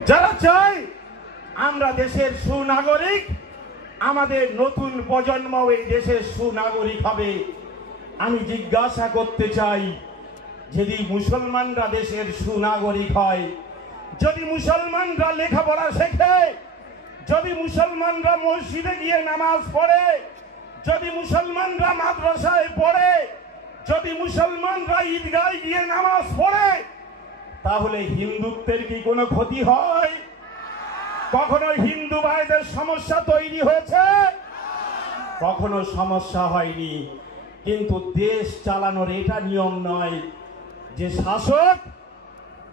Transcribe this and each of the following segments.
যারা চায় আমরা দেশের সুনাগরিক, আমাদের নতুন প্রজন্ম এই দেশের সুনাগরিক হবে, আমি জিজ্ঞাসা করতে চাই, যদি মুসলমানরা দেশের সুনাগরিক হয়, যদি মুসলমানরা লেখাপড়া শেখে, যদি মুসলমানরা মসজিদে গিয়ে নামাজ পড়ে, যদি মুসলমানরা মাদ্রাসায় পড়ে, যদি মুসলমানরা ঈদগাহে গিয়ে নামাজ পড়ে, তাহলে হিন্দুত্বের কি কোনো ক্ষতি হয়? কখনো হিন্দু ভাইদের সমস্যা তৈরি হয়েছে? কখনো সমস্যা হয়নি। কিন্তু দেশ চালানোর এটা নিয়ম নয় যে শাসক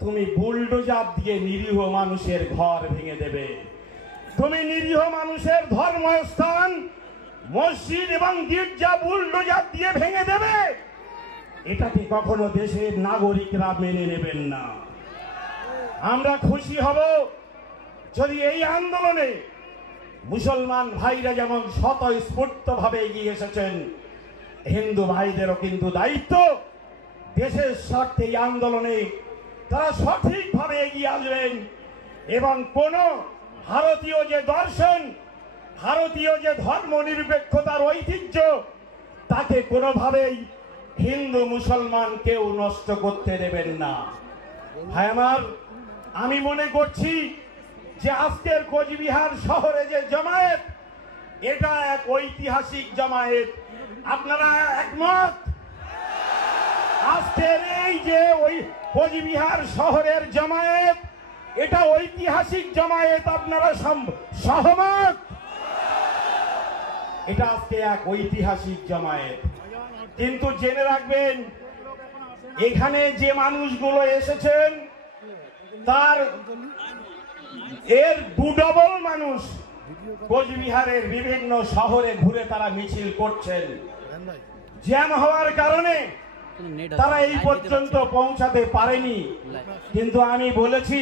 তুমি বুলডোজার দিয়ে নিরীহ মানুষের ঘর ভেঙে দেবে, তুমি নিরীহ মানুষের ধর্মস্থান মসজিদ এবং গির্জা বুলডোজার দিয়ে ভেঙে দেবে। এটাকে কখনো দেশের নাগরিকরা মেনে নেবেন না। আমরা খুশি হব যদি এই আন্দোলনে মুসলমান ভাইরা যেমন স্বতঃস্ফূর্তভাবে এগিয়ে এসেছেন, হিন্দু ভাইদেরও কিন্তু দায়িত্ব দেশের স্বার্থে এই আন্দোলনে তারা সঠিকভাবে এগিয়ে আসবেন এবং কোন ভারতীয় যে দর্শন, ভারতীয় যে ধর্ম নিরপেক্ষতার ঐতিহ্য, তাকে কোনোভাবেই হিন্দু মুসলমান কেউ নষ্ট করতে দেবেন না। ভাই আমার, আমি মনে করছি যে আজকের কোচবিহার শহরে যে জমায়েত, এটা এক ঐতিহাসিক জমায়েত। আপনারা একমত? আজকের এই যে ওই কোচবিহার শহরের জমায়েত, এটা ঐতিহাসিক জমায়েত, আপনারা সহমত? এটা আজকে এক ঐতিহাসিক জমায়েত। কিন্তু জেনে রাখবেন, এখানে যে মানুষগুলো এসেছেন তার এর ডবল মানুষ কোচবিহারের বিভিন্ন শহরে ঘুরে তারা মিছিল করছেন। জ্যাম হওয়ার কারণে তারা এই পর্যন্ত পৌঁছাতে পারেনি। কিন্তু আমি বলেছি,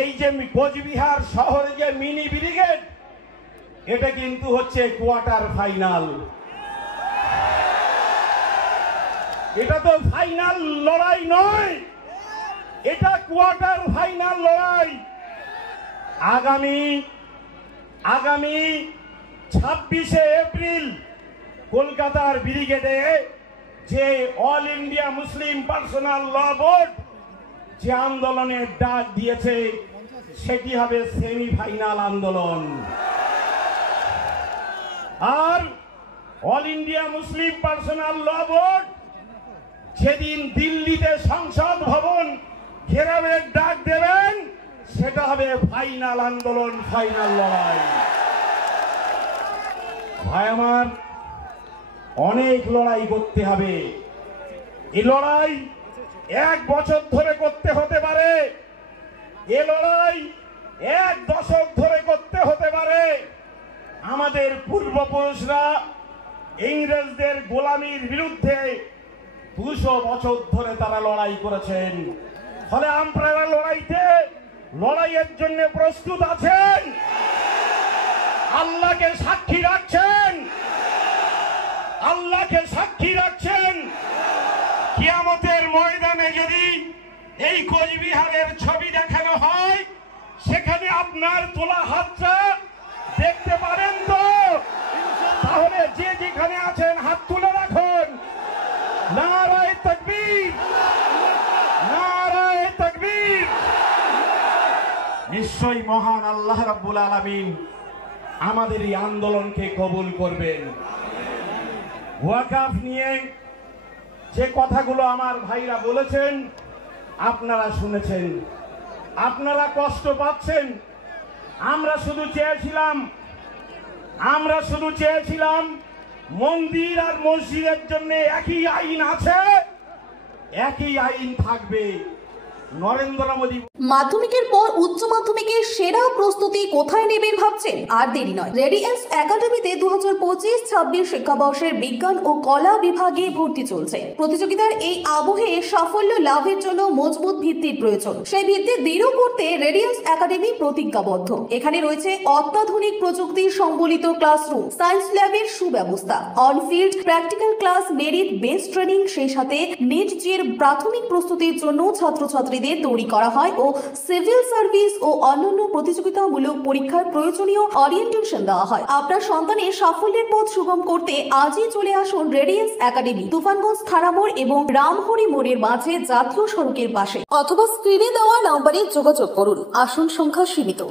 এই যে কোচবিহার শহরে যে মিনি ব্রিগেড, এটা কিন্তু হচ্ছে কোয়ার্টার ফাইনাল। এটা তো ফাইনাল লড়াই নয়, এটা কোয়ার্টার ফাইনাল লড়াই। আগামী 26শে এপ্রিল কলকাতার ব্রিগেডে যে অল ইন্ডিয়া মুসলিম পার্সোনাল ল বোর্ড যে আন্দোলনের ডাক দিয়েছে, সেটি হবে সেমিফাইনাল আন্দোলন। আর অল ইন্ডিয়া মুসলিম পার্সোনাল ল বোর্ড যেদিন দিল্লিতে সংসদ ভবন ঘেরাওয়ের ডাক দেবেন, সেটা হবে ফাইনাল আন্দোলন, ফাইনাল লড়াই। ভাই আমার, অনেক লড়াই করতে হবে। এই লড়াই 1 বছর ধরে করতে হতে পারে, এ লড়াই 1 দশক ধরে করতে হতে পারে। আমাদের পূর্বপুরুষরা ইংরেজদের গোলামির বিরুদ্ধে 200 বছর ধরে তারা লড়াই করেছেন। ফলে আপনারা লড়াইয়ের জন্য প্রস্তুত আছেন? আল্লাহকে সাক্ষী রাখছেন? আল্লাহকে সাক্ষী রাখছেন? কিয়ামতের ময়দানে যদি এই কোচবিহারের ছবি দেখানো হয়, সেখানে আপনার তোলা হাতটা দেখতে পারেন তো? তাহলে যে যেখানে আছেন হাত তুলে রাখুন। নারায়ে তাকবীর, নারায়ে তাকবীর। নিশ্চয়ই মহান আল্লাহ রাব্বুল আলামিন আমাদের এই আন্দোলনকে কবুল করবেন। ওয়াকফ নিয়ে যে কথাগুলো আমার ভাইরা বলেছেন, আপনারা শুনেছেন, আপনারা কষ্ট পাচ্ছেন। আমরা শুধু চেয়েছিলাম মন্দির আর মসজিদের জন্য একই আইন আছে, একই আইন থাকবে। নরেন্দ্র মোদী মাধ্যমিকের পর উচ্চ মাধ্যমিকের সেরা প্রস্তুতি কোথায় নেবেন ভাবছেন? আর দেরি নয়, রেডিয়েন্স একাডেমিতে 2025-26 শিক্ষাবর্ষের বিজ্ঞান ও কলা বিভাগে ভর্তি চলছে। প্রতিযোগিতার এই আবহে সাফল্য লাভের জন্য মজবুত ভিত্তির প্রয়োজন। সেই ভিত্তি দৃঢ় করতে রেডিয়েন্স একাডেমি প্রতিজ্ঞাবদ্ধ। এখানে রয়েছে অত্যাধুনিক প্রযুক্তি সম্বলিত ক্লাসরুম, সায়েন্স ল্যাবের সুব্যবস্থা, on-field practical class, merit based training, সেই সাথে নেট জের প্রাথমিক প্রস্তুতির জন্য ছাত্রছাত্রীদের ছাত্রছাত্রীদের তৈরি করা হয় ও সিভিল সার্ভিস ও অন্যান্য প্রতিযোগিতামূলক পরীক্ষার প্রয়োজনীয় অরিয়েন্টেশন দেওয়া হয়। আপনার সন্তানের সাফল্যের পথ সুগম করতে আজই চলে আসুন রেডিয়েন্স একাডেমি, তুফানগঞ্জ থানা মোড় এবং রামহরি মোড়ের মাঝে জাতীয় সড়কের পাশে, অথবা স্ক্রিনে দেওয়া নম্বরে যোগাযোগ করুন। আসন সংখ্যা সীমিত।